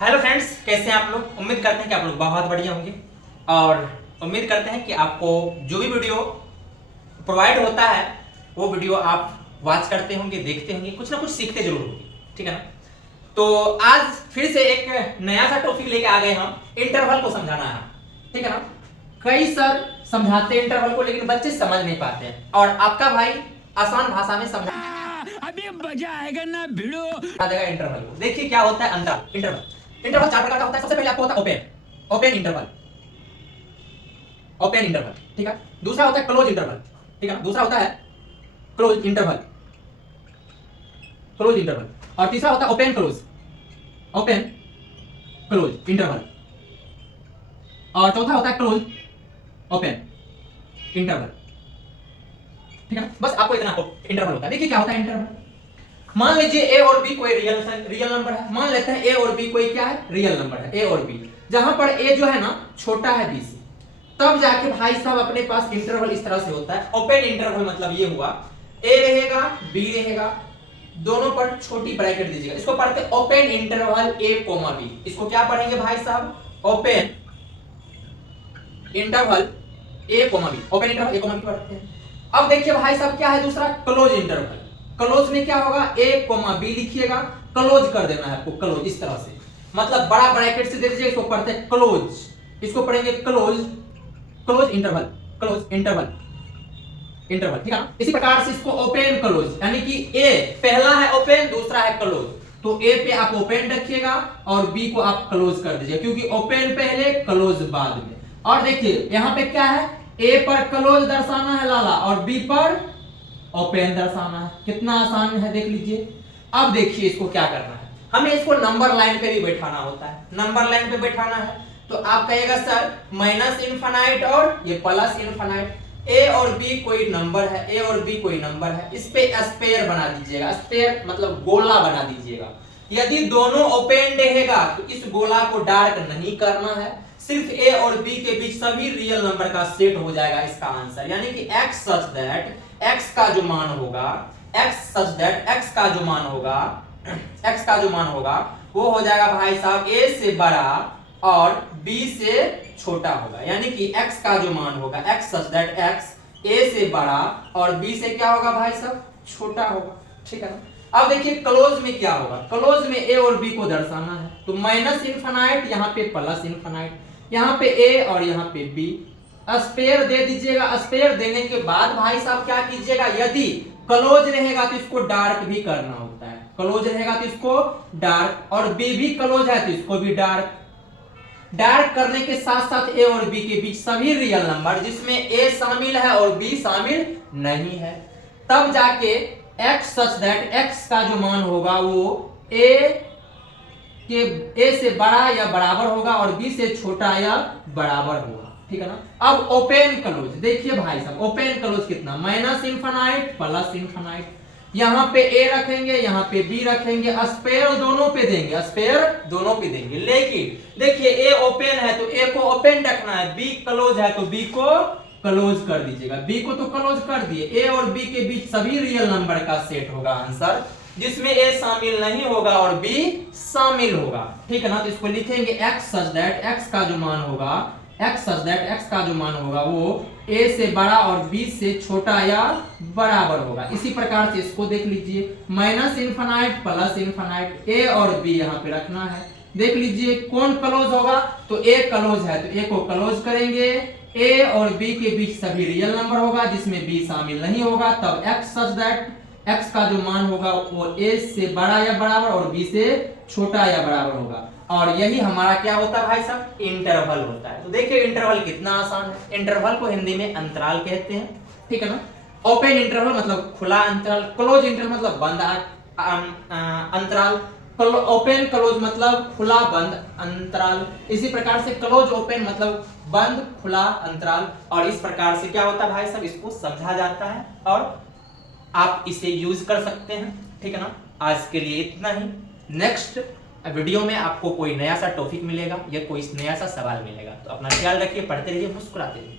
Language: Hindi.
हेलो फ्रेंड्स, कैसे हैं आप लोग। उम्मीद करते हैं कि आप लोग बहुत बढ़िया होंगे और उम्मीद करते हैं कि आपको जो भी वीडियो प्रोवाइड होता है वो वीडियो आप वॉच करते होंगे, देखते होंगे, कुछ ना कुछ सीखते जरूर होंगे। ठीक है ना। तो आज फिर से एक नया सा टॉपिक लेके आ गए हम, इंटरवल को समझाना है। ठीक है ना। कई सर समझाते हैं इंटरवल को, लेकिन बच्चे समझ नहीं पाते हैं और आपका भाई आसान भाषा में समझा अभी मजा आएगा ना भिड़ो। देगा इंटरवल को। देखिए क्या होता है अंतर। इंटरवल चार प्रकार का होता है। सबसे पहले आपको होता है ओपन इंटरवल, ओपन इंटरवल। ठीक है। दूसरा होता है क्लोज इंटरवल। ठीक है। दूसरा होता है क्लोज इंटरवल, क्लोज इंटरवल। और तीसरा होता है open close, open close interval. और चौथा होता है क्लोज ओपन इंटरवल। ठीक है। बस आपको इतना इंटरवल होता है। देखिए क्या होता है इंटरवल। मान लीजिए ए और बी कोई रियल नंबर है। मान लेते हैं ए और बी कोई क्या है, रियल नंबर है। ए और बी, जहां पर ए जो है ना छोटा है बी से, तब जाके भाई साहब अपने पास इंटरवल इस तरह से होता है। ओपन इंटरवल मतलब ये हुआ ए रहेगा बी रहेगा, दोनों पर छोटी ब्रैकेट दीजिएगा। इसको पढ़ते हैं ओपन इंटरवल ए कोमा बी। इसको क्या पढ़ेंगे भाई साहब, ओपन इंटरवल ए कोमा बी। ओपन इंटरवल ए कोमा बी पढ़ते हैं। अब देखिए भाई साहब क्या है दूसरा, क्लोज इंटरवल। क्लोज में क्या होगा, ए कोमा बी लिखिएगा, क्लोज कर देना है आपको, क्लोज इस तरह से, मतलब बड़ा ब्रैकेट से दे दीजिए। इसको पढ़ते हैं क्लोज, इसको पढ़ेंगे close, close interval, close interval, interval. ठीक है। इसी प्रकार से इसको ओपन क्लोज, यानी कि ए पहला है ओपन, दूसरा है क्लोज, तो ए पे आप ओपन रखिएगा और बी को आप क्लोज कर दीजिए, क्योंकि ओपन पहले क्लोज बाद में। और देखिए यहां पे क्या है, ए पर क्लोज दर्शाना है लाला और बी पर ओपन दर्शाना है। कितना आसान है देख लीजिए। अब देखिए इसको क्या करना है, हमें इसको नंबर लाइन पे भी बैठाना होता है। नंबर लाइन पे बैठाना है तो आप कहेगा सर माइनस इनफाइनाइट और ये प्लस इनफाइनाइट। ए और बी कोई नंबर है, ए और बी कोई नंबर है, इस पे स्पेयर बना दीजिएगा। स्पेयर मतलब गोला बना दीजिएगा। यदि दोनों ओपन रहेगा तो इस गोला को डार्क नहीं करना है, सिर्फ ए और बी के बीच सभी रियल नंबर का सेट हो जाएगा इसका आंसर। यानी कि x सच दैट x का जो मान होगा, x सच दैट x का जो मान होगा, x का जो मान होगा वो हो जाएगा भाई साहब a से बड़ा और b से छोटा होगा। यानी कि x का जो मान होगा, x such that x a से बड़ा और b से क्या होगा भाई साहब, छोटा होगा। ठीक है ना। अब देखिए क्लोज में क्या होगा, क्लोज में a और b को दर्शाना है तो माइनस इनफाइनाइट, यहाँ पे प्लस इनफाइनाइट, यहाँ पे a और यहाँ पे b, स्पेयर दे दीजिएगा। स्पेयर देने के बाद भाई साहब क्या कीजिएगा, यदि क्लोज रहेगा तो इसको डार्क भी करना होता है, क्लोज रहेगा तो इसको डार्क, और b भी क्लोज है तो इसको भी डार्क। डार्क करने के साथ साथ a और b के बीच सभी रियल नंबर जिसमें a शामिल है और b शामिल नहीं है, तब जाके x सच दैट x का जो मान होगा वो a से बड़ा या बराबर होगा और b से छोटा या बराबर होगा। ठीक है ना। अब ओपन क्लोज देखिए भाई साहब, ओपन क्लोज कितना, माइनस इनफाइनाइट प्लस इनफाइनाइट, यहां पे a रखेंगे यहाँ पे b रखेंगे, स्पेयर दोनों पे देंगे, स्पेयर दोनों पे देंगे। लेकिन देखिए a ओपन है तो a को ओपन रखना है, b क्लोज है तो b को क्लोज कर दीजिएगा। b को तो क्लोज कर दिए, a और b के बीच सभी रियल नंबर का सेट होगा आंसर, जिसमें a शामिल नहीं होगा और b शामिल होगा। ठीक है ना। तो इसको लिखेंगे x सच दैट x का जो मान होगा, x सच दैट x का जो मान होगा वो a से बड़ा और b से छोटा या बराबर होगा। इसी प्रकार से इसको देख लीजिए, minus infinite plus infinite, a और b यहाँ पे रखना है। देख लीजिए कौन क्लोज होगा, तो a क्लोज है तो a को क्लोज करेंगे, a और b के बीच सभी रियल नंबर होगा जिसमें b शामिल नहीं होगा, तब x सच दैट x का जो मान होगा वो a से बड़ा या बराबर और b से छोटा या बराबर होगा। और यही हमारा क्या होता है भाई साहब, इंटरवल होता है। तो देखिए इंटरवल कितना आसान है। इंटरवल को हिंदी में अंतराल कहते हैं। ठीक है ना। ओपन इंटरवल मतलब खुला अंतराल, क्लोज इंटरवल मतलब बंद अंतराल, ओपन क्लोज मतलब खुला बंद अंतराल। इसी प्रकार से क्लोज ओपन मतलब बंद खुला अंतराल। और इस प्रकार से क्या होता है भाई साहब, इसको समझा जाता है और आप इसे यूज कर सकते हैं। ठीक है ना। आज के लिए इतना ही। नेक्स्ट वीडियो में आपको कोई नया सा टॉपिक मिलेगा या कोई नया सा सवाल मिलेगा। तो अपना ख्याल रखिए, पढ़ते रहिए, मुस्कुराते रहिए।